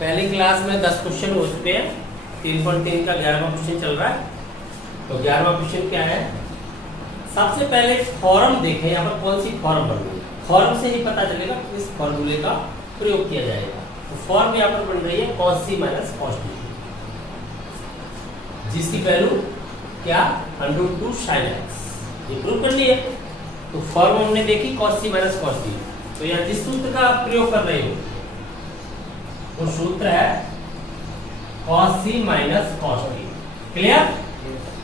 पहली क्लास में 10 क्वेश्चन हो चुके हैं। 3.3 का 11वां क्वेश्चन चल रहा है। तो 11वां क्वेश्चन क्या है? सबसे पहले फॉर्म देखें, यहाँ पर कौन सी फॉर्म बन रही है। फॉर्म से ही पता चलेगा कि इस फॉर्मूले का प्रयोग किया जाएगा। तो फॉर्म यहाँ पर बन रही है cos c minus cos d, जिसकी वैल्यू क्या √2 sin x, ये प्रूव कर लिया। तो फॉर्म हमने देखी cos c minus cos d। तो यहाँ जिस सूत्र का प्रयोग कर रहे हो वो सूत्र है cos c minus cos d। Clear?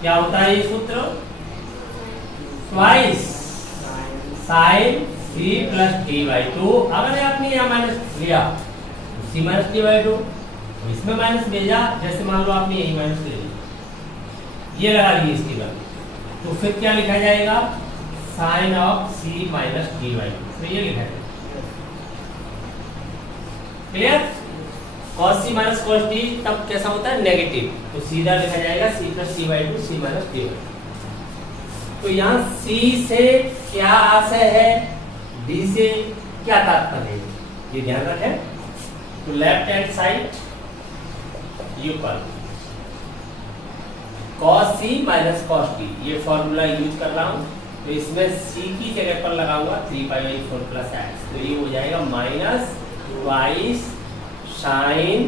क्या होता है ये सूत्र? Twice sin c plus d/2। अगर आपने यहाँ माइनस लिया तो c माइनस d/2, इसमें माइनस भेजा, जैसे मान लो आपने यही माइनस ले लिया, ये लगा ली इसकी वैल्यू, तो फिर क्या लिखा जाएगा? sin of c minus d/2। तो ये लिखा जाएगा। Clear? cos c minus cos d तब कैसा होता है? नेगेटिव। तो सीधा लिखा जाएगा c plus c/2 c minus d/2। तो यहाँ c से क्या आशय है, d से क्या तात्पर्य है, ये ध्यान रखें। तो left hand side equal cos c minus cos d, ये फॉर्मूला यूज कर रहा हूँ। तो इसमें c की जगह पर लगाऊंगा 3π/4 प्लस x, तो ये हो जाएगा माइनस ट्वाइस साइन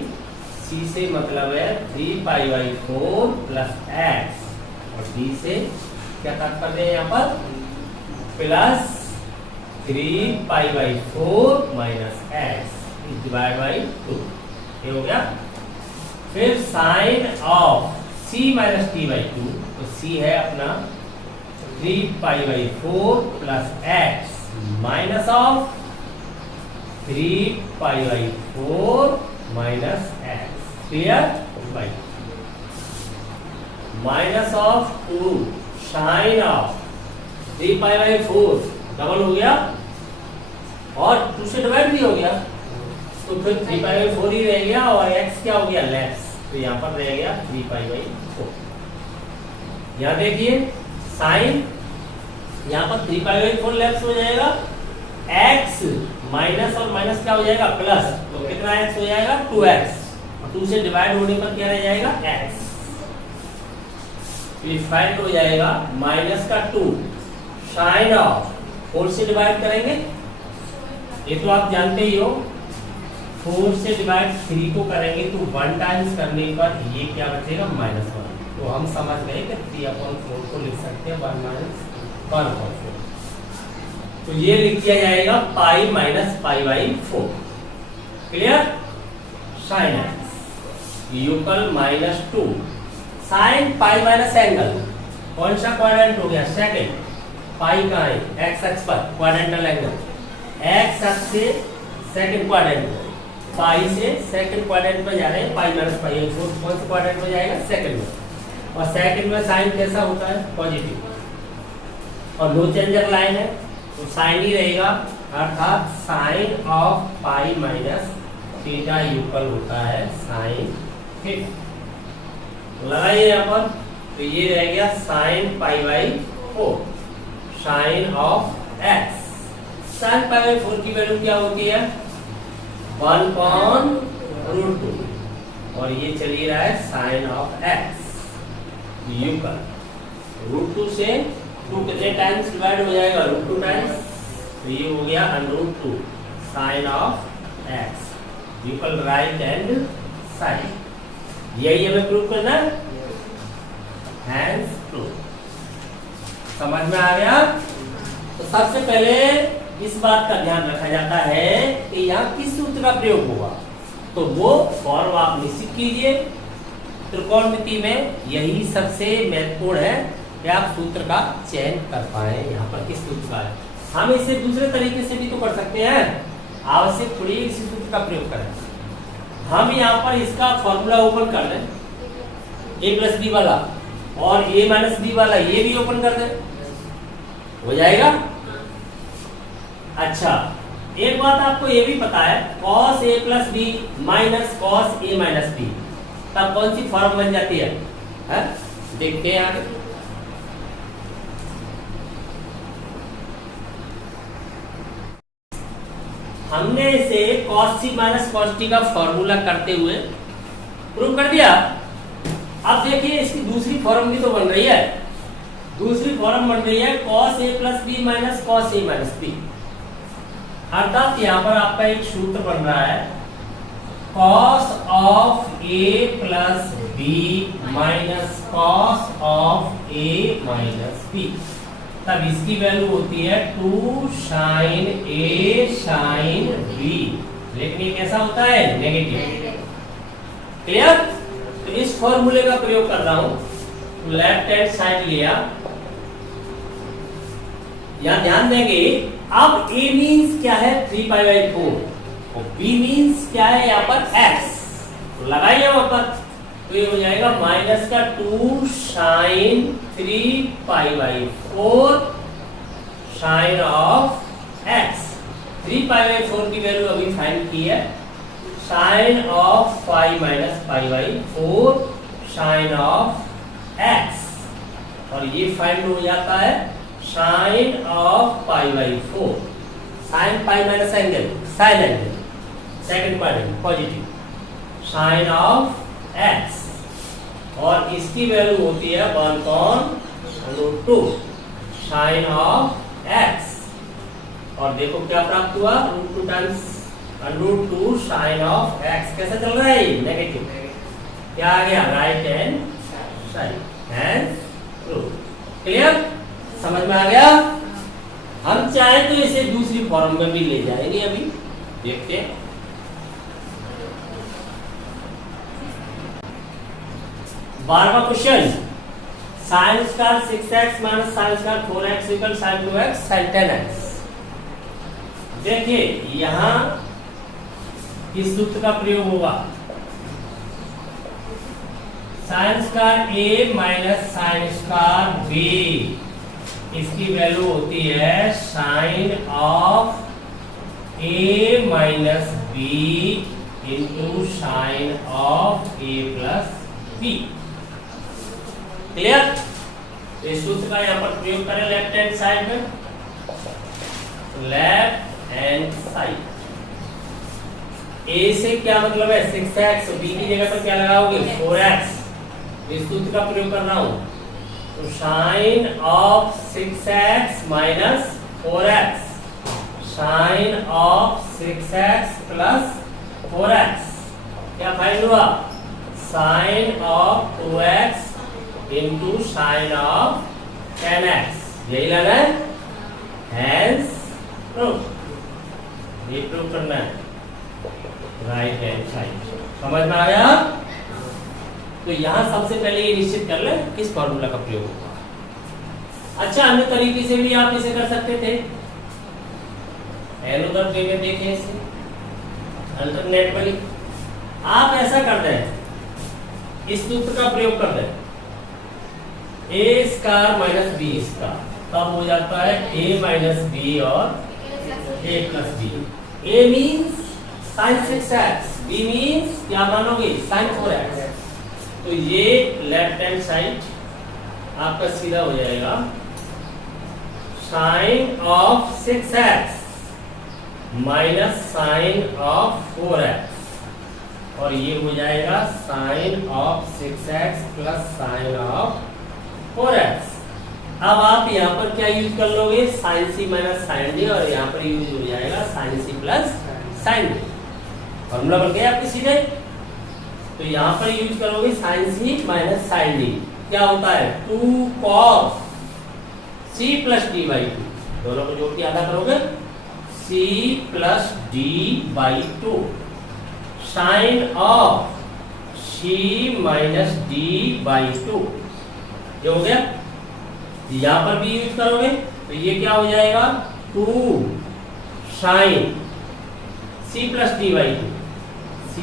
c से मतलब है 3π/4 प्लस x, और d से क्या तात्पर्य है यहाँ पर? Plus 3π/4 minus x divide by 2, ये हो गया। फिर sign of c minus d/2, तो c है अपना 3π/4 plus x minus of 3π/4 minus x, clear? By minus of 2 sine of 3π/4 double हो गया और 2 से डिवाइड भी हो गया, तो फिर 3π/4 ही रह गया और x क्या हो गया? लेफ्ट। तो यहाँ पर रह गया 3π/4। यहाँ देखिए साइन, यहाँ पर 3π/4 लेफ्ट हो जाएगा, x माइनस और माइनस क्या हो जाएगा? प्लस। तो कितना x हो जाएगा? 2x, और 2 से डिवाइड होने पर क्या रह जाएगा? x। फाइंड हो जाएगा माइनस का 2 साइन ऑफ 4 से डिवाइड करेंगे, ये तो आप जानते ही हो। 4 से डिवाइड 3 को करेंगे तो 1 टाइम्स करने पर ये क्या बचेगा? -1। तो हम समझ गए कि 3/4 को लिख सकते हैं 1 - 1/4। तो ये लिख दिया जाएगा pi minus π/4। Clear? Sine x equal -2 sine pi minus angle, कौन सा क्वाड्रेंट हो गया? सेकंड। पाई कहाँ है? x अक्ष पर क्वाड्रेंटल एंगल, x अक्ष से सेकंड क्वाड्रेंट, पाई से सेकंड क्वाड्रेंट में जा रहे हैं। पाई माइनस π/4 कौन से क्वाड्रेंट में जाएगा? सेकंड में। और सेकंड में साइन कैसा होता है? पॉजिटिव, और नो चेंजर लाइन है तो साइन ही रहेगा, अर्थात sine of pi minus theta equal होता है साइन थीटा। लगाइए यहाँ पर, तो ये रह गया sine π/4 sine of x। Sine π/4 की वैल्यू क्या होती है? 1/√2, और ये चली रहा है साइन ऑफ x इक्वल √2 से 2 कितने टाइम्स डिवाइड हो जाएगा? √2 टाइम्स, तो ये हो गया √2 sine of x equal right hand side. यही हमें प्रूव करना है, हैंड्स प्रूव। समझ में आ गया? तो सबसे पहले इस बात का ध्यान रखा जाता है कि यहाँ किस सूत्र का प्रयोग होगा, तो वो फॉर्म आप निश्चित कीजिए। त्रिकोणमिति में यही सबसे महत्वपूर्ण है कि आप सूत्र का चयन कर पाए। यहाँ पर किस सूत्र का है, हम इसे दूसरे तरीके से भी तो कर सकते हैं, आवश्यक थोड़ी इसी सूत्र का प्रयोग करें। हम यहाँ पर इसका फॉर्मूला ओपन कर लें, a प्लस बी वाला, और a माइनस बी वाला ये भी ओपन कर दें, हो जाएगा। अच्छा, एक बात आपको ये भी पता है, cos a plus b minus cos a minus b, तब कौन सी फॉर्म बन जाती है? देखते हैं आगे। हमने इसे cos c minus cos t का फॉर्मूला करते हुए प्रूव कर दिया। अब देखिए इसकी दूसरी फॉर्म भी तो बन रही है। दूसरी फॉर्म बन रही है cos a plus b minus cos a minus b। अर्थात यहाँ पर आपका एक सूत्र बन रहा है cos of a plus b minus cos of a minus b। तब इसकी वैल्यू होती है 2 sin a sin b। लेकिन ये कैसा होता है? नेगेटिव। क्लियर? तो इस फॉर्मूले का प्रयोग कर रहा हूं। लेफ्ट हैंड साइड लिया, यहां ध्यान देंगे। अब a मींस क्या है? 3π/4 और b मींस क्या है? यहाँ पर x। तो लगाइए वहां पर, तो ये हो जाएगा माइनस का 2 sin 3π/4 sin ऑफ x। 3π/4 की वैल्यू अभी फाइंड की है। sin of 5 minus π/4 sin of x, और ये फाइंड हो जाता है sin of π/4 sin pi minus angle sine angle second quadrant positive sin of x, और इसकी वैल्यू होती है 1/√2 sin ऑफ x। और देखो क्या प्राप्त हुआ? √2 टाइम्स √2 sin ऑफ x। कैसा चल रहा है? नेगेटिव। क्या आ गया? Right hand side, hand prove. Clear? समझ में आ गया? हम चाहे तो इसे दूसरी फॉर्म में भी ले जाएंगे। अभी देखते हैं। बारहवां question, sine square 6x minus sine square 4x equal sine 2x sine 10x। देखिए यहां इस सूत्र का प्रयोग होगा। Sine square a minus sine square b, इसकी वैल्यू होती है sine of a minus b into sine of a plus b। Clear? इस सूत्र का यहाँ पर प्रयोग करें लेफ्ट हैंड साइड में। लेफ्ट हैंड साइड, a से क्या मतलब है? 6x, b की जगह पर क्या लगाओगे? 4x। इस सूत्र का प्रयोग कर रहा हूं, तो sine of 6x minus 4x sine of 6x plus 4x क्या फाइंड हुआ? Sine of 2x into sine of 10x। यही लाना है, हैंस प्रूफ। ये प्रूफ करना है राइट हैंड साइड। समझ में आया? तो यहां सबसे पहले ये निश्चित कर ले किस फॉर्मूला का प्रयोग होगा। अच्छा, अन्य तरीके से भी आप इसे कर सकते थे। एनोदर वे में देखें इसे अल्टरनेटिवली। आप ऐसा कर दें, इस सूत्र का प्रयोग कर दें, a square minus b square, तब हो जाता है a माइनस b और a plus b। a means sign 6x, b means क्या मानोगे? Sign 4x। तो ये लेफ्ट हैंड साइड आपका सीधा हो जाएगा sine of 6x minus sine of 4x, और ये हो जाएगा sine of 6x plus sine of 4x। अब आप यहाँ पर क्या यूज कर लोगे? Sine c minus sine d, और यहाँ पर यूज हो जाएगा साइन सी प्लस साइन डी। फॉर्मूला बन गया आपके सीधे। तो यहाँ पर यूज करोगे sine c minus sine d. क्या होता है? 2 cos c plus D by 2, दोनों को जोड़ के आधा करोगे c plus D by 2 sine of c minus D by 2। ये हो गया। यहां पर भी यूज करोगे तो ये क्या हो जाएगा? 2 sine c plus D by 2 c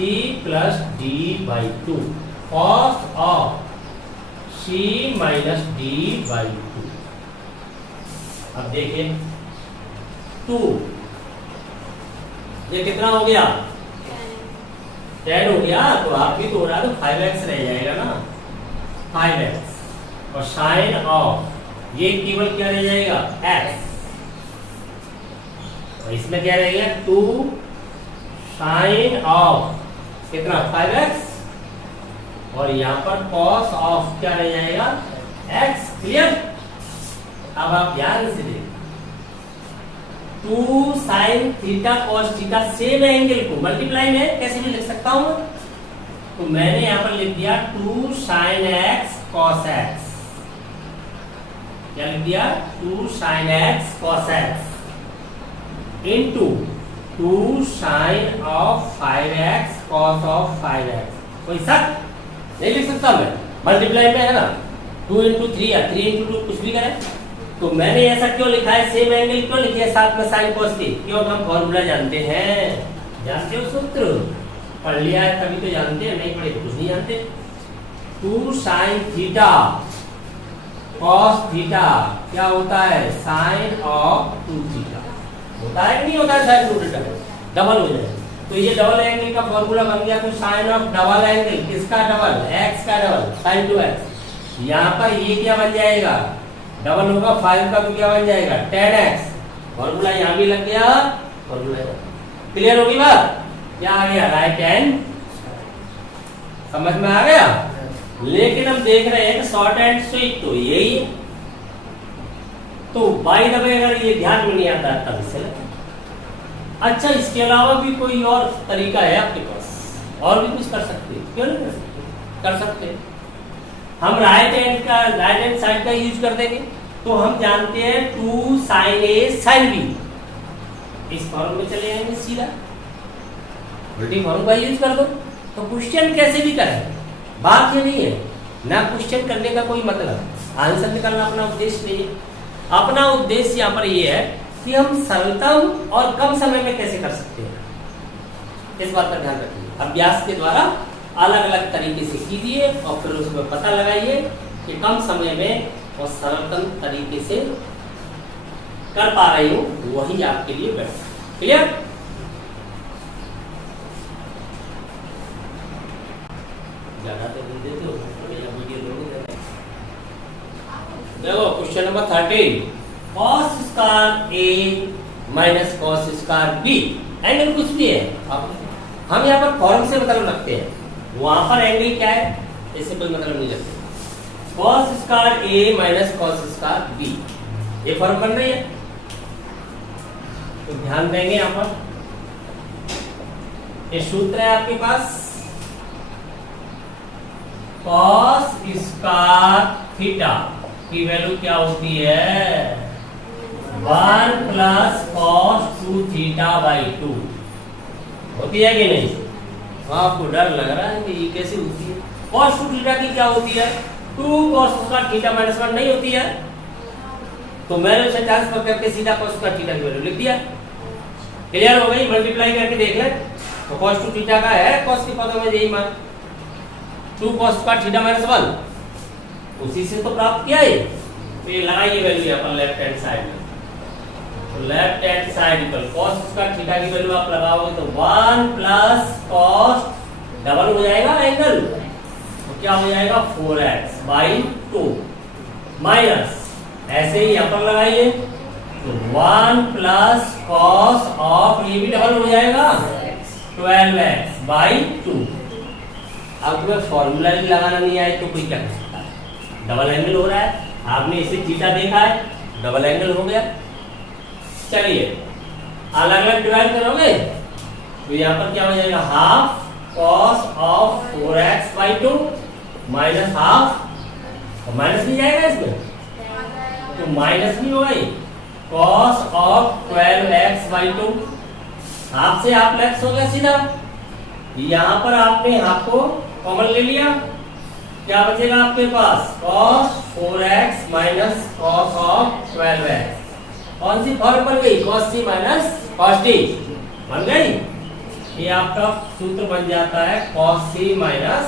plus D by 2 cos of c minus D by 2। अब देखिए 2, ये कितना हो गया? 10 हो गया। तो आप भी तो हो रहा है, तो 5x रह जाएगा ना, 5x। और साइन ऑफ ये केवल क्या रह जाएगा? x। और इसमें क्या रहेगा? 2 साइन ऑफ कितना 5x और यहाँ पर कॉस ऑफ क्या रह जाएगा x। क्लियर? अब आप ध्यान से देखिए 2 sine theta cos theta same angle को मल्टीप्लाई में कैसे भी लिख सकता हूं, तो मैंने यहां पर लिख दिया 2 साइन x कॉस x। क्या लिख दिया 2 sine x cos x into 2 sine of 5x cos of 5x। कोई शक नहीं लिख सकता मैं, मल्टीप्लाई में है ना 2 इंटू 3 या 3 इंटू 2 कुछ भी करें। तो मैंने ऐसा क्यों लिखा है, सेम एंगल क्यों लिखा है साथ में साइन कॉस की, क्यों हम फॉर्मूला जानते हैं। जानते हो सूत्र, पढ़ लिया है तभी तो जानते हैं, नहीं पढ़े तो कुछ नहीं जानते। 2 साइन थीटा कॉस थीटा क्या होता है साइन ऑफ 2 थीटा होता है कि नहीं होता है, साइन 2 थीटा डबल हो जाए तो ये डबल एंगल का फॉर्मूला बन गया। तो साइन ऑफ डबल एंगल किसका डबल, x का डबल साइन 2x। यहाँ पर ये क्या बन जाएगा, डबल होगा 5 का तो क्या बन जाएगा 10x। फॉर्मूला यहाँ भी लग गया, फॉर्मूला क्लियर होगी बात। क्या आ गया राइट हैंड, समझ में आ गया। लेकिन हम देख रहे हैं शॉर्ट एंड स्वीट तो यही है, तो बाय द वे अगर ये ध्यान में नहीं आता तब से। अच्छा इसके अलावा भी कोई और तरीका है आपके पास, और भी कुछ कर सकते हैं, क्यों नहीं कर सकते, कर सकते हैं। हम राइट हैंड साइड का यूज कर देंगे। तो हम जानते हैं 2 साइन ए साइन बी, इस फॉर्म में चले जाएंगे सीधा, उल्टी फॉर्म का यूज कर दो। तो क्वेश्चन कैसे भी करें, बात ये नहीं है ना क्वेश्चन करने का कोई मतलब, आंसर निकालना अपना उद्देश्य नहीं है। अपना उद्देश्य यहाँ पर ये है कि हम सरलतम और कम समय में कैसे कर सकते हैं, इस बात पर ध्यान रखिए। अभ्यास के द्वारा अलग अलग तरीके से कीजिए और फिर उसमें पता लगाइए कि कम समय में और सरलतम तरीके से कर पा रही हूं वही आपके लिए बेस्ट। क्लियर? ज्यादा तो नहीं देते हो, वीडियो लोग देखो question number 13 cos square a minus cos square b। Angle कुछ भी है, हम यहाँ पर फॉर्म से मतलब रखते हैं, वहां पर एंगल क्या है इससे कोई मतलब नहीं रखते। cos square a minus cos square b, ये फॉर्म बन रही है, तो ध्यान देंगे यहाँ पर। ये सूत्र है आपके पास, cos स्क्वायर थीटा की वैल्यू क्या होती है 1 प्लस cos 2 थीटा बाई 2 होती है कि नहीं। आपको डर लग रहा है कि ये कैसे होती है। cos 2 थीटा की क्या होती है 2 cos स्क्वायर थीटा माइनस 1 नहीं होती है, तो मैंने उसे ट्रांसफर करके सीधा cos स्क्वायर थीटा की वैल्यू लिख दिया। क्लियर हो गई, मल्टीप्लाई करके देख ले तो cos 2 थीटा का है cos के पदों में यही मान 2 cos स्क्वायर थीटा माइनस 1, उसी से तो प्राप्त किया है। तो ये लगाइए वैल्यू यहाँ पर लेफ्ट हैंड साइड में, तो left hand side equal cos square theta की वैल्यू आप लगाओगे तो 1 प्लस cos डबल हो जाएगा एंगल, तो क्या हो जाएगा 4x बाई 2 माइनस ऐसे ही यहाँ पर लगाइए तो 1 प्लस cos ऑफ ये भी डबल हो जाएगा 12x बाई 2। अब तुम्हें फॉर्मूला ही लगाना नहीं आए तो कोई क्या कर सकता है, डबल एंगल हो रहा है, आपने इसे थीटा देखा है डबल एंगल हो गया। चलिए अलग अलग डिवाइड करोगे तो यहाँ पर क्या हो जाएगा half cos of 4x by 2 minus half, और माइनस भी जाएगा इसमें तो माइनस भी हो गई cos of 12x by 2, half से हाफ लेफ्ट हो गया सीधा। यहाँ पर आपने हाफ को कॉमन ले लिया, क्या बचेगा आपके पास cos 4x minus cos of 12x। कौन सी फॉर्म बन गई cos c minus cos t बन गई। ये आपका सूत्र बन जाता है cos c minus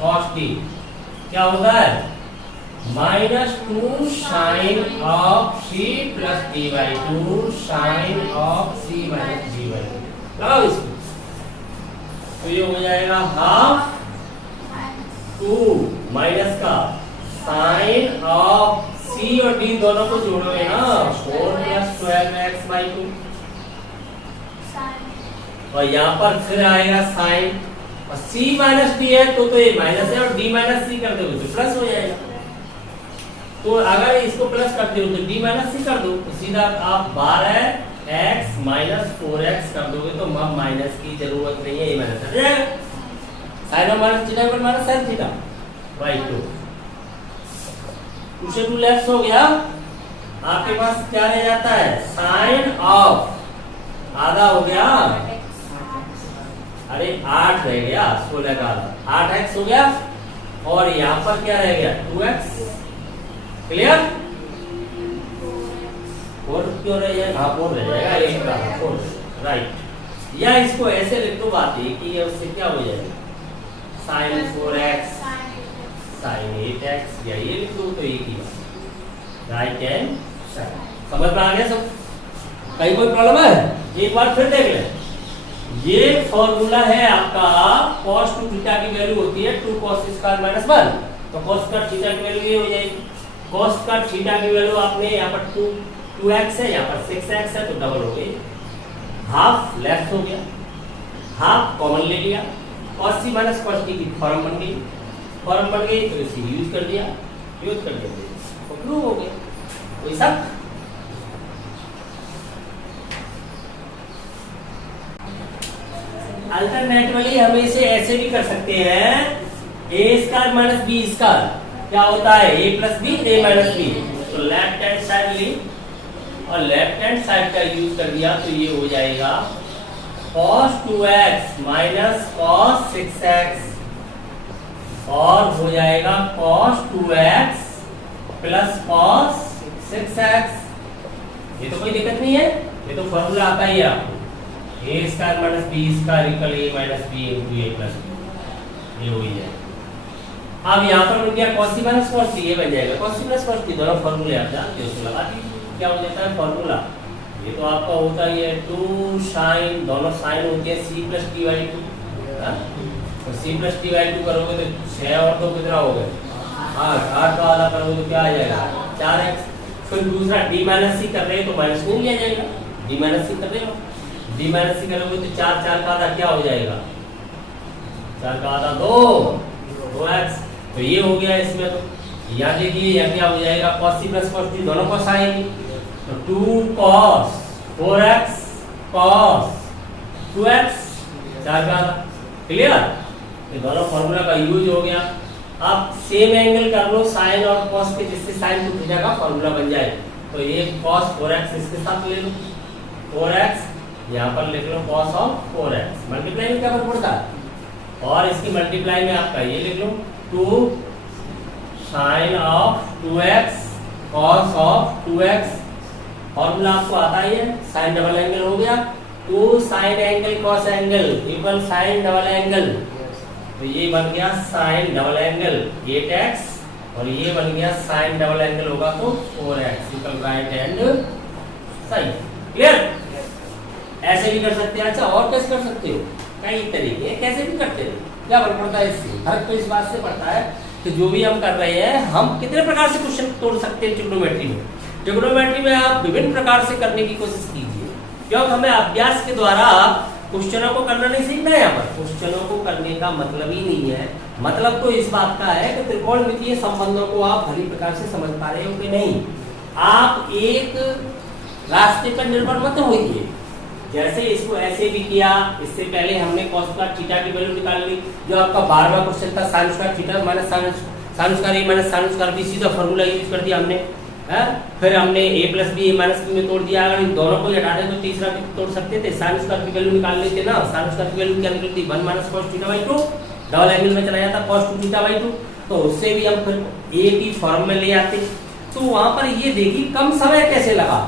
cos t, क्या होता है -2 sine of c plus d by 2 sine of c minus d by 2। लगाओ इसको तो ये हो जाएगा हाफ 2 माइनस का साइन ऑफ c और d दोनों को जोड़ोगे ना 4 प्लस 12x बाई 2 और यहाँ पर फिर आएगा साइन, और c माइनस डी है तो ये माइनस है, और d माइनस सी कर दोगे तो प्लस हो जाएगा। तो अगर इसको प्लस करते हो तो d माइनस सी कर दो, तो सीधा आप 12x माइनस 4x कर दोगे तो अब माइनस की जरूरत नहीं है, ये माइनस हट जाएगा। Sine of minus theta equal minus sine theta by 2। 2 से 2 लेफ्ट हो गया, आपके पास क्या रह जाता है, साइन ऑफ आधा हो गया, अरे 8 रह गया, 16 का 8x हो गया, और यहाँ पर क्या रह गया 2x। क्लियर? 4 क्यों रह जाएगा, हाँ 4 रह जाएगा, एक का 4 राइट। या इसको ऐसे लिख दो बात है कि उससे क्या हो जाएगा, साइन 4x साइन 8x, या ये लिख दो तो एक ही बात, राइट हैंड साइड। समझ में आ गया सब? कहीं कोई प्रॉब्लम है? एक बार फिर देख लें। ये फॉर्मूला है आपका cos 2 थीटा की वैल्यू होती है 2 cos स्क्वायर माइनस 1, तो cos स्क्वायर थीटा की वैल्यू ये हो जाएगी। cos स्क्वायर थीटा की वैल्यू आपने यहाँ पर 2x है, यहाँ पर 6x है, तो डबल हो गई, हाफ लेफ्ट हो गया, हाफ कॉमन ले लिया, cos c minus cos t की फॉर्म बन गई, फॉर्म बन गई तो इसे यूज कर दिया तो प्रूव हो गया। कोई शक? अल्टरनेटिवली हम इसे ऐसे भी कर सकते हैं, a square minus b square क्या होता है, a plus b a minus b, तो लेफ्ट हैंड साइड ली और लेफ्ट हैंड साइड का यूज कर दिया तो ये हो जाएगा cos 2x minus cos 6x, और हो जाएगा cos 2x plus cos 6x। ये तो कोई दिक्कत नहीं है, ये तो फॉर्मूला आता ही है आपको, a square minus b square equal a minus b into a plus b, ये हो ही जाएगा। अब यहाँ पर बन गया cos c minus cos t, ये बन जाएगा cos c minus cos t, दोनों फॉर्मूले आप जानते हो, उसको लगा दीजिए। क्या हो जाता है फॉर्मूला, ये तो आपका होता ही है 2 साइन, दोनों साइन होते हैं c प्लस टी बाई 2, तो c प्लस टी बाई 2 करोगे तो 6 और 2 कितना हो गए 8 का आधा करोगे तो क्या आ जाएगा 4x। फिर दूसरा d माइनस सी कर रहे हैं तो माइनस में लिया जाएगा, d माइनस सी कर रहे हो, d माइनस सी करोगे तो 4 का आधा क्या हो जाएगा, 4 का आधा 2x, तो ये हो गया इसमें। तो यहाँ देखिए यहाँ क्या हो जाएगा cos c plus cos t, दोनों cos आएंगे, तो 2 cos 4x cos 2x 4 का आधा। क्लियर? ये दोनों फॉर्मूला का यूज हो गया। अब सेम एंगल कर लो साइन और cos के, जिससे साइन 2 थीटा का फॉर्मूला बन जाए, तो ये cos 4x इसके साथ ले लो, 4x यहाँ पर लिख लो cos ऑफ 4x, मल्टीप्लाई में क्या फर्क पड़ता है, और इसकी मल्टीप्लाई में आपका ये लिख लो 2 sine of 2x cos of 2x, formula आपको आता ही है, साइन डबल एंगल हो गया, 2 sine angle cos angle equal sine double angle, तो ये बन गया साइन डबल एंगल 8x, और ये बन गया साइन डबल एंगल होगा तो 4x equal right hand side. Clear? ऐसे भी कर सकते हैं। अच्छा और कैसे कर सकते हो, कई तरीके हैं, कैसे भी करते हैं, क्या फर्क पड़ता है इससे, फर्क तो इस बात से पड़ता है कि जो भी हम कर रहे हैं, हम कितने प्रकार से क्वेश्चन तोड़ सकते हैं ट्रिग्नोमेट्री में। ट्रिग्नोमेट्री में आप विभिन्न प्रकार से करने की कोशिश कीजिए, क्योंकि हमें अभ्यास के द्वारा क्वेश्चनों को करना नहीं सीखना है। यहाँ पर क्वेश्चनों को करने का मतलब ही नहीं है, मतलब तो इस बात का है कि त्रिकोणमितीय संबंधों को आप भली प्रकार से समझ पा रहे हो कि नहीं। आप एक रास्ते पर निर्भर मत होइए, जैसे इसको ऐसे भी किया, इससे पहले हमने cos स्क्वायर थीटा की वैल्यू निकाल ली, जो आपका 12वां क्वेश्चन था sin square theta minus sin square a minus sin square b, सीधा फॉर्मूला यूज कर दिया हमने, है? फिर हमने a plus b a minus b में तोड़ दिया। अगर इन दोनों को हटा दें तो तीसरा भी तोड़ सकते थे, sin स्क्वायर की वैल्यू निकाल लेते ना, sin स्क्वायर की वैल्यू क्या निकलती 1 minus cos theta by 2, double angle में चला जाता cos 2 थीटा बाई 2, तो उससे भी हम फिर a की फॉर्म में ले आते। तो वहां पर ये देखिए कम समय कैसे लगा,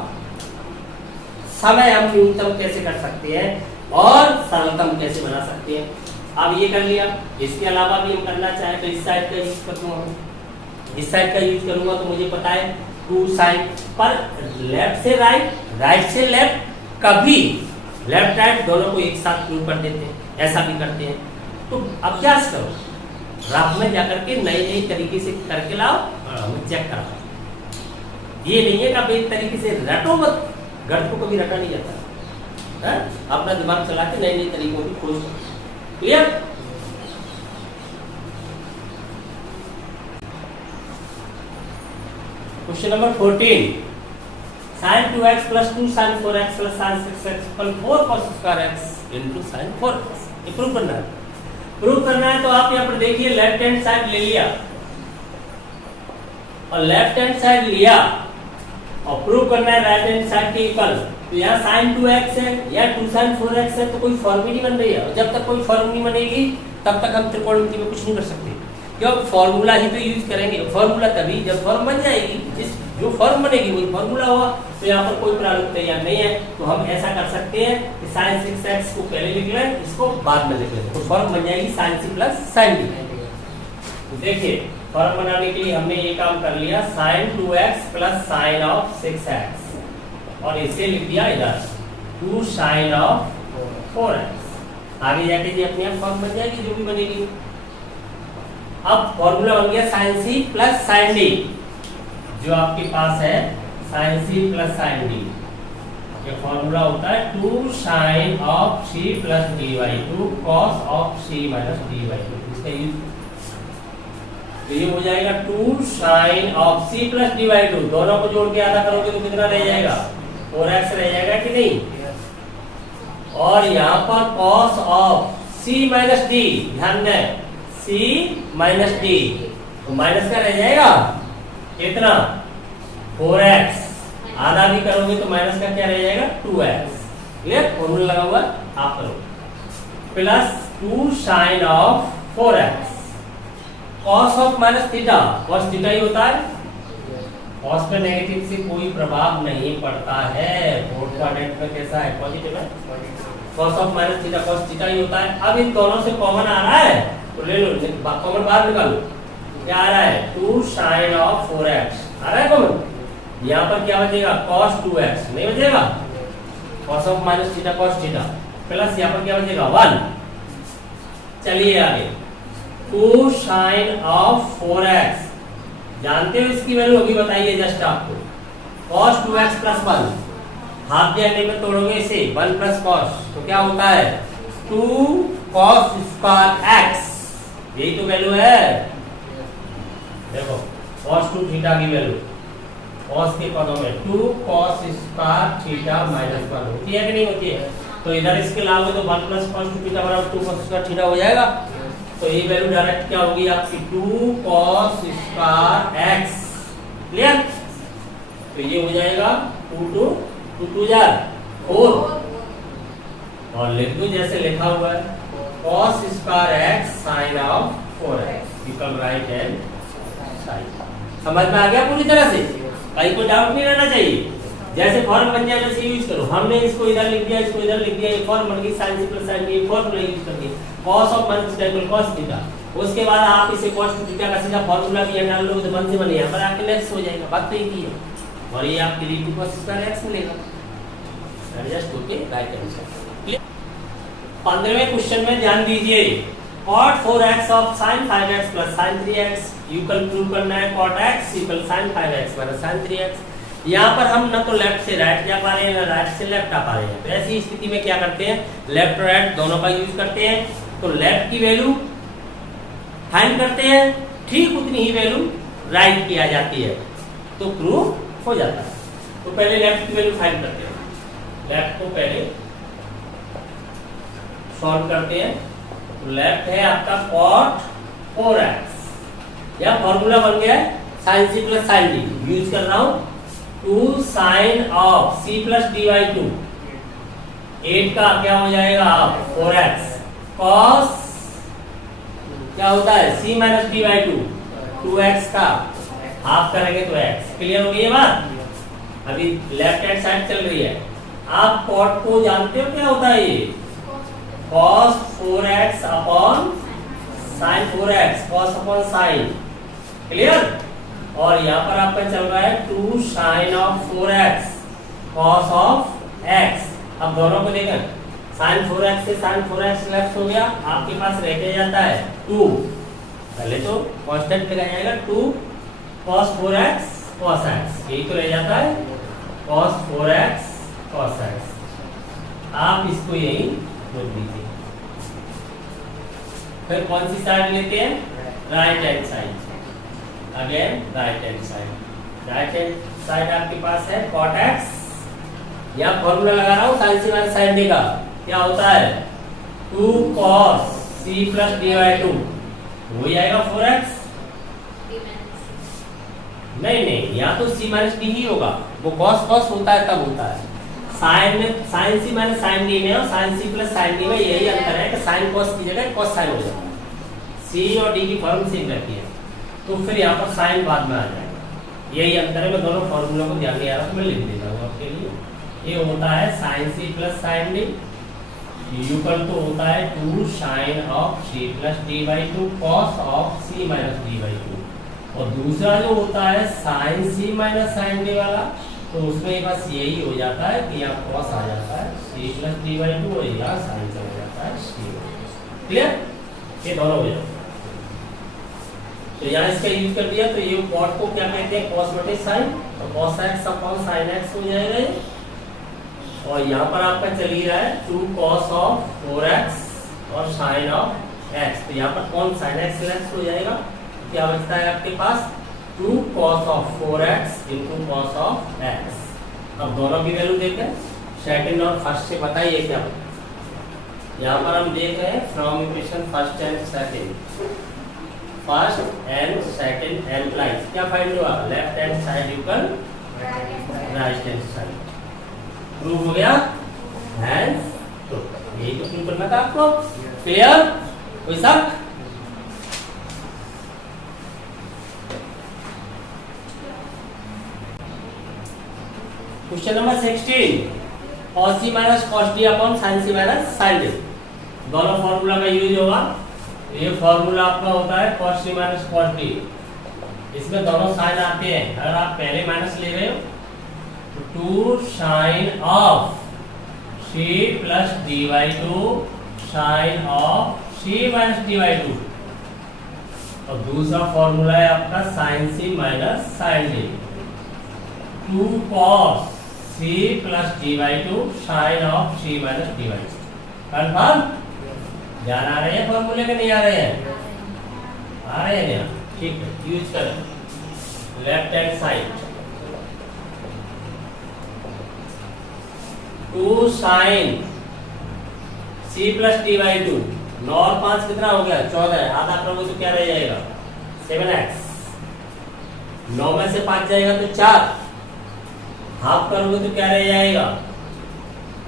समय हम न्यूनतम कैसे कर सकते हैं और सरलतम कैसे बना सकते हैं। अब ये कर लिया, इसके अलावा भी हम करना चाहें तो इस साइड का यूज करूंगा, इस साइड का यूज करूंगा तो मुझे पता है 2 साइन, पर लेफ्ट से राइट, राइट से लेफ्ट, कभी लेफ्ट राइट दोनों को एक साथ प्रूव कर देते हैं, ऐसा भी करते हैं। तो अभ्यास करो, रात में जाकर के नए नए तरीके से करके लाओ और हमें चेक कराओ। ये नहीं है कि आप एक तरीके से रटो मत, गणित को कभी रटा नहीं जाता, है, अपना दिमाग चला के नए नए तरीकों की खोज करो। Clear? Question number 14, sin 2x plus 2 sin 4x plus sin 6x equal 4 cos square x into sin 4x। ये प्रूव करना है। प्रूव करना है तो आप यहाँ पर देखिए लेफ्ट हैंड साइड ले लिया और लेफ्ट हैंड साइड लिया और प्रूव करना है राइट हैंड साइड के इक्वल। तो यहाँ sin 2x है या 2 sin 4x है तो कोई फॉर्म ही नहीं बन रही है। जब तक कोई फॉर्म नहीं बनेगी तब तक हम त्रिकोणमिति में कुछ नहीं कर सकते, क्यों? फॉर्मूला ही तो यूज करेंगे। फॉर्मूला तभी जब फॉर्म बन जाएगी, जिस जो फॉर्म बनेगी वही फॉर्मूला हुआ। तो यहाँ पर कोई प्रारूप तैयार नहीं है तो हम ऐसा कर सकते हैं कि sin 6x को पहले लिख लें, इसको बाद में लिख लें, तो फॉर्म बन जाएगी sin c plus sin d। तो देखिए फॉर्म बनाने के लिए हमने ये काम कर लिया, sin 2x plus sin of 6x और इसे लिख दिया इधर 2 sin of 4x। आगे जाके ये अपने आप फॉर्म बन जाएगी जो भी बनेगी। अब फॉर्मूला बन गया sin c plus sin d, जो आपके पास है sin c plus sin d। ये फॉर्मूला होता है 2 sin of c plus d by 2 cos of c minus d by 2। इसका यूज तो ये हो जाएगा 2 sin of c plus d by 2। दोनों को जोड़ के आधा करोगे तो कितना रह जाएगा? 4x रह जाएगा कि नहीं? और यहाँ पर cos of c minus d, ध्यान दें c माइनस d, तो माइनस का रह जाएगा कितना? 4x। आधा भी करोगे तो माइनस का क्या रह जाएगा? 2x। क्लियर? फॉर्मूला लगा हुआ आप करो। Plus 2 sin of 4x cos of minus theta, cos theta ही होता है। cos पे नेगेटिव से कोई प्रभाव नहीं पड़ता है। फोर्थ क्वाड्रेंट में कैसा है? पॉजिटिव है। cos of minus theta cos theta ही होता है। अब इन दोनों से कॉमन आ रहा है तो ले लो, कॉमन बाहर निकालो। क्या आ रहा है? 2 sin of 4x आ रहा है कॉमन। यहाँ पर क्या बचेगा? cos 2x नहीं बचेगा? cos of minus theta cos theta plus यहाँ पर क्या बचेगा? 1। चलिए आगे 2 sin of 4x, जानते हो इसकी वैल्यू? अभी बताइए जस्ट आपको। cos 2x प्लस 1, हाफ जानने में तोड़ोगे इसे 1 प्लस cos तो क्या होता है? 2 cos स्क्वायर x। यही तो वैल्यू है। देखो cos 2 थीटा की वैल्यू cos के पदों में 2 cos स्क्वायर थीटा माइनस 1 होती है कि नहीं होती है? तो इधर इसके लाओगे तो 1 प्लस cos 2 थीटा बराबर 2 cos स्क्वायर थीटा हो जाएगा। तो ये वैल्यू डायरेक्ट क्या होगी आपकी? 2 cos स्क्वायर x। क्लियर? तो ये हो जाएगा 2 2 4 और लिख दो जैसे लिखा हुआ है cos square x sin of 4x equal right hand side. समझ में आ गया पूरी तरह से? कहीं कोई डाउट नहीं रहना चाहिए। जैसे फॉर्म बन जाए वैसे यूज करो। हमने इसको इधर लिख दिया, इसको इधर लिख दिया, ये फॉर्म बन गई sin c plus sin d। Formula use करके cos of minus theta equal cos theta. उसके बाद आप इसे cos थीटा का सीधा फॉर्मूला भी डाल लो तो 1 से 1 यहाँ पर आके लेफ्ट हो जाएगा। बात तो यही है। और ये आपके लिए 2 cos स्क्वायर x मिलेगा। एडजस्ट होके राइट हैंड साइड। 15वें क्वेश्चन में ध्यान दीजिए। cot 4x of sin 5x plus sin 3x equal prove करना है cot x equal sin 5x minus sin 3x। यहाँ पर हम ना तो लेफ्ट से राइट जा पा रहे हैं ना राइट से लेफ्ट आ पा रहे हैं। तो ऐसी स्थिति में क्या करते हैं? लेफ्ट और राइट दोनों का यूज करते हैं। तो लेफ्ट की वैल्यू फाइंड करते हैं, ठीक उतनी ही वैल्यू राइट की आ जाती है तो प्रूव हो जाता है। तो पहले लेफ्ट की वैल्यू फाइंड करते हैं। लेफ्ट को पहले सॉल्व करते हैं। तो लेफ्ट है आपका cot 4x, या फॉर्मूला बन गया है sin c plus sin d। Use कर रहा हूं 2 sin of c plus d by 2। 8 का क्या हो जाएगा? 4x cos क्या होता है? c minus d by 2। 2x का हाफ करेंगे तो x। क्लियर हो गई है बात? अभी लेफ्ट हैंड साइड चल रही है। आप cot को जानते हो क्या होता है? ये cos 4x upon sin 4x, cos upon sin। Clear? और यहाँ पर आपका चल रहा है 2 sin of 4x cos of x। अब दोनों को देखें, sin 4x से sin 4x लेफ्ट हो गया, आपके पास रह के जाता है 2। पहले तो कांस्टेंट लगाया जाएगा 2 cos 4x cos x, यही तो रह जाता है cos 4x cos x। आप इसको यही रोक दीजिए। फिर कौन सी साइड लेते हैं? Right hand side. Again right hand side. Right hand side आपके पास है cot x, या फॉर्मूला लगा रहा हूँ sign c minus sine D का। क्या होता है? 2 cos c plus D by 2 वही आएगा 4x। नहीं, या तो c माइनस डी ही होगा, वो cos cos होता है तब होता है। साइन में sine c minus sine d में और साइन सी प्लस साइन डी में यही अंतर है कि साइन cos की जगह cos साइन हो जाता है। c और d की फॉर्म सेम रहती है, तो फिर यहाँ पर साइन बाद में आ जाएगा। यही अंतर है। मैं दोनों फॉर्मूलों को ध्यान नहीं आ रहा तो मैं लिख देता हूँ आपके लिए। ये होता है sine C plus sine D equal to होता है 2 sine of c plus D by 2 cos of c minus D by 2। और दूसरा जो होता है sine c minus sine D वाला, तो उसमें बस यही हो जाता है कि यहाँ cos आ जाता है c प्लस डी बाई 2 और यहाँ साइन से हो जाता है c। क्लियर? ये दोनों हो जाता है। तो यहाँ इसका यूज कर दिया, तो ये cot को क्या कहते हैं? cos बटे साइन, तो cos x upon sin x हो जाएगा ये। और यहाँ पर आपका चल ही रहा है 2 cos ऑफ 4x और sin ऑफ x, तो यहाँ पर कौन sin x लेफ्ट हो जाएगा? क्या बचता है आपके पास? 2 cos of 4x into cos of x। अब दोनों की वैल्यू देखें, सेकंड और फर्स्ट से बताइए क्या। यहाँ पर हम देख रहे हैं from equation first and second. First and second implies क्या फाइंड हुआ? Left hand side equal right hand side. Prove हो गया? हैंड्स तो यही तो प्रूव करना था आपको। क्लियर? कोई शक? Question number 16, cos c minus cos d upon sin c minus sin d। दोनों फॉर्मूला का यूज होगा। ये फॉर्मूला आपका होता है cos c minus cos d। इसमें दोनों साइन आते हैं। अगर आप पहले माइनस ले रहे हो तो 2 sine of c plus D by 2 sine of c minus D by 2। और दूसरा फॉर्मूला है आपका sin c minus sin d। 2 cos c plus D by 2 sine of c minus D by 2। Confirm? ध्यान आ रहे हैं फॉर्मूले के? नहीं आ रहे हैं? आ रहे हैं ना? ठीक है, यूज करें। Left hand side 2 sine c plus D by 2। 9 और 5 कितना हो गया? 14। आधा करोगे तो क्या रह जाएगा? 7x। 9 में से 5 जाएगा तो 4। हाफ करोगे तो क्या रह जाएगा?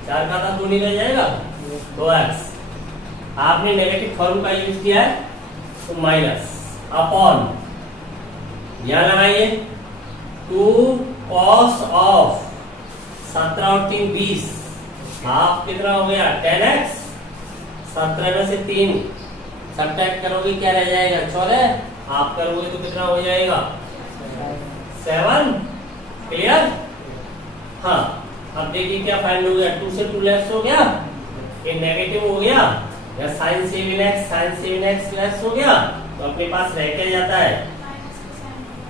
4 का आधा 2 नहीं रह जाएगा? 2x। आपने नेगेटिव फॉर्म का यूज किया है तो माइनस अपॉन यहां लगाइए 2 cos ऑफ 17 और 3 20। हाफ कितना हो गया? 10x। 17 में से 3 सब्ट्रैक्ट करोगे क्या रह जाएगा? 14। हाफ करोगे तो कितना हो जाएगा? 7। क्लियर? हाँ, अब देखिए क्या फाइंड हो गया? 2 से 2 लेस हो गया, ये नेगेटिव हो गया, या sin 7x लेस हो गया, तो अपने पास रह क्या जाता है?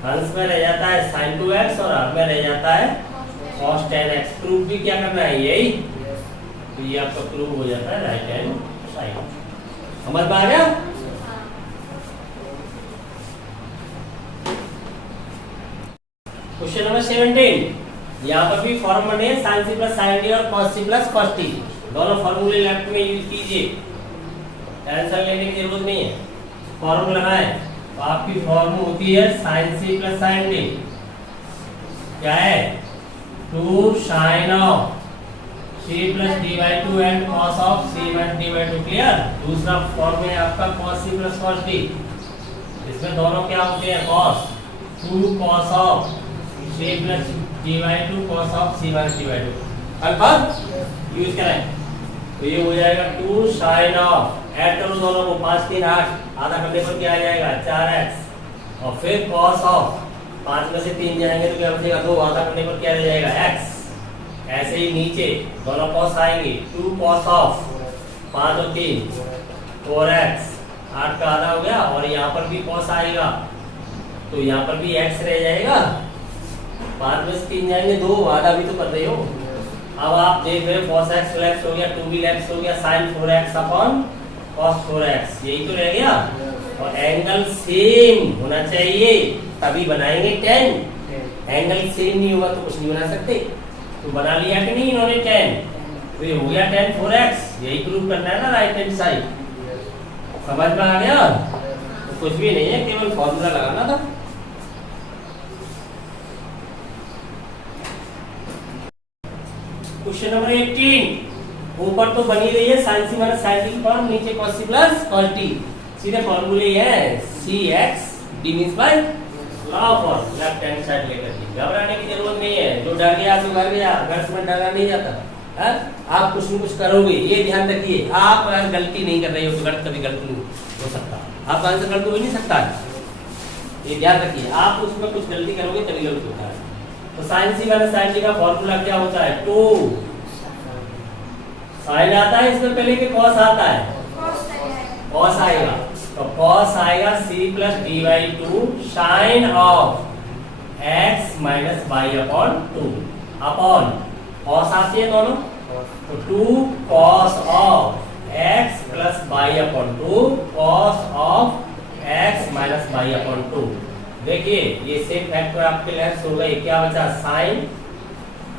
अंश में रह जाता है sin 2x और हर में रह जाता है cos 10x। प्रूफ भी क्या करना है? यही। तो ये आपका प्रूफ हो जाता है राइट हैंड साइड। समझ में आ गया? क्वेश्चन नंबर 17, यहाँ पर भी फॉर्म बने sin c plus sin d और cos c plus cos t। दोनों फॉर्मूले लेफ्ट में यूज कीजिए, आंसर लेने की जरूरत नहीं है। फॉर्म लगाएं तो आपकी फॉर्म होती है sin c plus sin d। क्या है? 2 sine of c plus d by 2 and cos of c minus d by 2। Clear? दूसरा फॉर्म है आपका cos c plus cos d। इसमें दोनों क्या होते हैं? cos 2 cos of c plus d by 2 cos of c minus d by 2। Confirm? Use करें तो ये हो जाएगा 2 साइन ऑफ, ऐड करो दोनों को, 5 3 8, आधा करने पर क्या आ जाएगा? 4x। और फिर cos ऑफ 5 में से 3 जाएंगे तो क्या बचेगा? 2। आधा करने पर क्या रह जाएगा? x। ऐसे ही नीचे दोनों cos आएंगे, 2 cos ऑफ 5 और 3 4x, 8 का आधा हो गया, और यहाँ पर भी cos आएगा तो यहाँ पर भी x रह जाएगा। 5 में से 3 जाएंगे 2, आधा भी तो कर रहे हो, अब आप देख रहे हो cos x लैप्स हो गया, 2b लैप्स हो गया, sin 4x upon cos 4x, यही तो रह गया। और एंगल सेम होना चाहिए तभी बनाएंगे tan। एंगल सेम नहीं होगा तो कुछ नहीं बना सकते। तो बना लिया कि नहीं इन्होंने tan, तो ये हो गया tan 4x, यही प्रूव करना है ना राइट हैंड साइड। समझ में आ गया? तो कुछ भी नहीं है, केवल फॉर्मूला लगाना था। क्वेश्चन नंबर 18, ऊपर तो बनी रही है sin c minus sin t की फॉर्म, नीचे cos c plus cos t, सीधे फॉर्मूले ही है cx d means by law of left hand side लेकर के। घबराने की जरूरत नहीं है, जो डर गया तो डर गया, घर में डरा नहीं जाता है। आप कुछ न कुछ करोगे, ये ध्यान रखिए। आप अगर गलती नहीं कर रहे हो तो गलत कभी गलत नहीं हो सकता, आपका आंसर गलत हो ही नहीं सकता है, ये ध्यान रखिए। आप उसमें कुछ गलती करोगे तभी गलत होता है। तो sin c minus sin t का फॉर्मूला क्या होता है? 2 sin आता है इसमें पहले कि cos आता है? cos आएगा, तो cos आएगा c plus D by 2 sine of x minus y upon 2 upon cos आती है दोनों, तो 2 cos of x plus y upon 2 cos of x minus y upon 2। देखिए ये सेम फैक्टर आपके लेफ्ट हो गए, क्या बचा? sin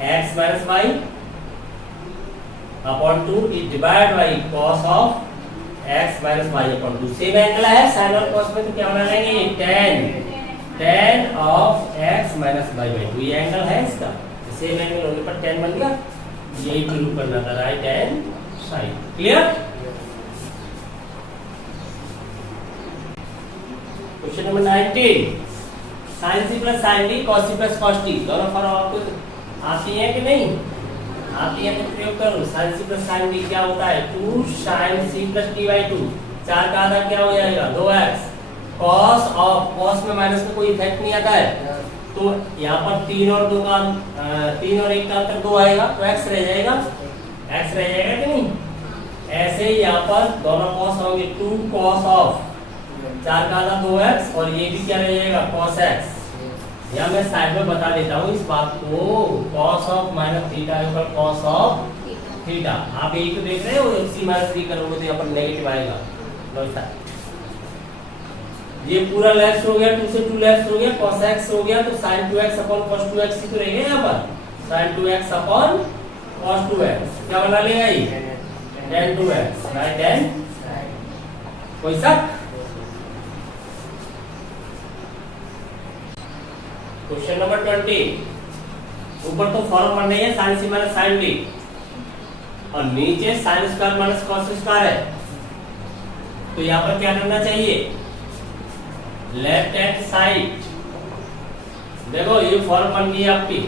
x minus y upon 2 is divide by cos of x minus y upon 2। Same angle है sin और cos में, तो क्या बना लेंगे? tan of x minus y by 2, ये एंगल है इसका, सेम एंगल होने पर tan बन गया। यही प्रूव करना था right hand side. Clear? Question number 19, sin c plus sin d cos c plus cos t, दोनों फॉर्म आपको आती है कि नहीं? आती है तो प्रयोग करो। sin c plus sin d क्या होता है? 2 sin c plus t by 2, 4 का आधा क्या हो जाएगा? 2x। cos ऑफ, cos में माइनस में कोई इफेक्ट नहीं आता है, तो यहाँ पर 3 और 2 का 3 और 1 का अंतर 2 आएगा, तो x रह जाएगा, x रह जाएगा कि नहीं? ऐसे ही यहाँ पर दोनों cos होंगे, 2 cos ऑफ 4 का आधा 2x, और ये भी क्या रह जाएगा? cos x। या मैं साइड में बता देता हूँ इस बात को, cos of minus theta equal cos of theta. आप यही तो देख रहे हो, c माइनस 3 करोगे तो यहाँ पर नेगेटिव आएगा। ये पूरा लेफ्ट हो गया, 2 से 2 लेफ्ट हो गया, cos x हो गया, तो sin 2x upon cos 2x ही तो रहेगा यहाँ पर, sin 2x upon cos 2x। क्या बना लेगा ये? tan 2x right hand. कोई शक? क्वेश्चन नंबर 20, ऊपर तो फॉर्म बन रही है sin c minus sin d, और नीचे sin square minus cos square है, तो यहाँ पर क्या करना चाहिए? लेफ्ट हैंड साइड देखो, ये फॉर्म बन गई आपकी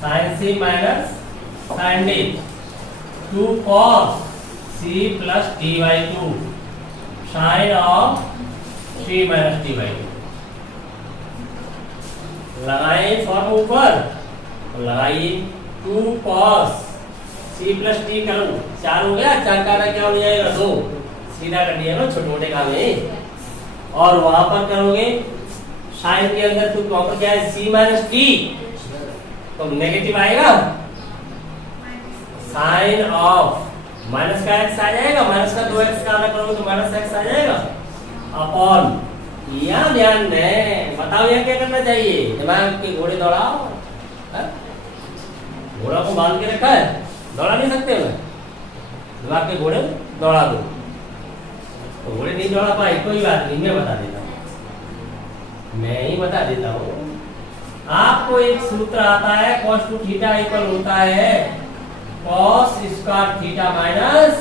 sin c minus sin d, 2 cos c plus d by 2 sine of c minus d by 2। लगाइए फॉर्म ऊपर, तो लगाइए 2 cos c प्लस d करो, 4 हो गया, 4 का आधा क्या हो जाएगा? 2, सीधा कर दिया ना छोटे मोटे काम में। और वहां पर करोगे साइन के अंदर, तो वहां पर क्या है? c माइनस d, तो नेगेटिव आएगा, साइन ऑफ माइनस का x आ जाएगा, माइनस का 2x का आधा करोगे तो माइनस x आ जाएगा, अपॉन, यहाँ ध्यान दें। बताओ यहाँ क्या करना चाहिए? दिमाग के घोड़े दौड़ाओ। घोड़ा को बांध के रखा है, दौड़ा नहीं सकते मैं, दिमाग के घोड़े दौड़ा दो, तो घोड़े नहीं दौड़ा पाए, कोई बात नहीं, मैं बता देता हूँ, मैं ही बता देता हूँ। आपको एक सूत्र आता है, cos 2 थीटा इक्वल होता है cos स्क्वायर थीटा माइनस,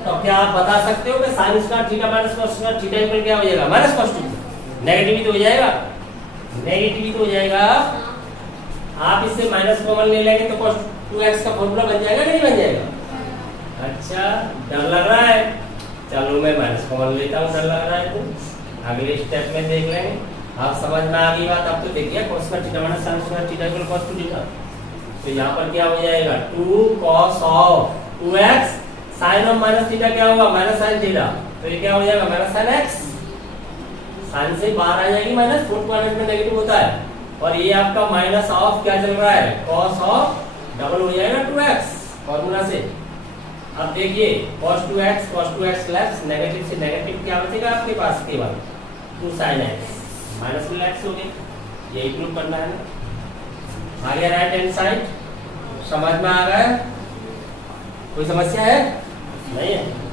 तो क्या आप बता सकते हो कि sin square theta minus cos square theta equal क्या हो जाएगा? माइनस cos 2, नेगेटिव तो हो जाएगा, नेगेटिव तो हो जाएगा। आप इससे माइनस कॉमन ले लेंगे तो cos 2x का फॉर्मूला बन जाएगा कि नहीं बन जाएगा? अच्छा, डर लग रहा है, चलो मैं माइनस कॉमन लेता हूँ, डर लग रहा है तो अगले स्टेप में देख लेंगे। आप समझ में आ गई बात? अब तो देखिए cos square theta minus sin square theta equal cos 2 theta, तो यहाँ पर क्या हो जाएगा? 2 cos of 2x, sin of minus theta क्या होगा? माइनस sin थीटा, तो ये क्या हो जाएगा? Minus sin x। sin से बाहर आ जाएगी माइनस, 4 क्वाड्रेंट में नेगेटिव होता है, और ये आपका माइनस ऑफ क्या चल रहा है, कॉस ऑफ डबल हो जाएगा 2x फॉर्मूला से। अब देखिए cos 2x लेस नेगेटिव से नेगेटिव क्या बचेगा आपके पास, केवल 2 sin x माइनस में x हो गया, यही प्रूव करना है ना। आगे राइट हैंड साइड समझ में आ गया, कोई समस्या है नहीं है।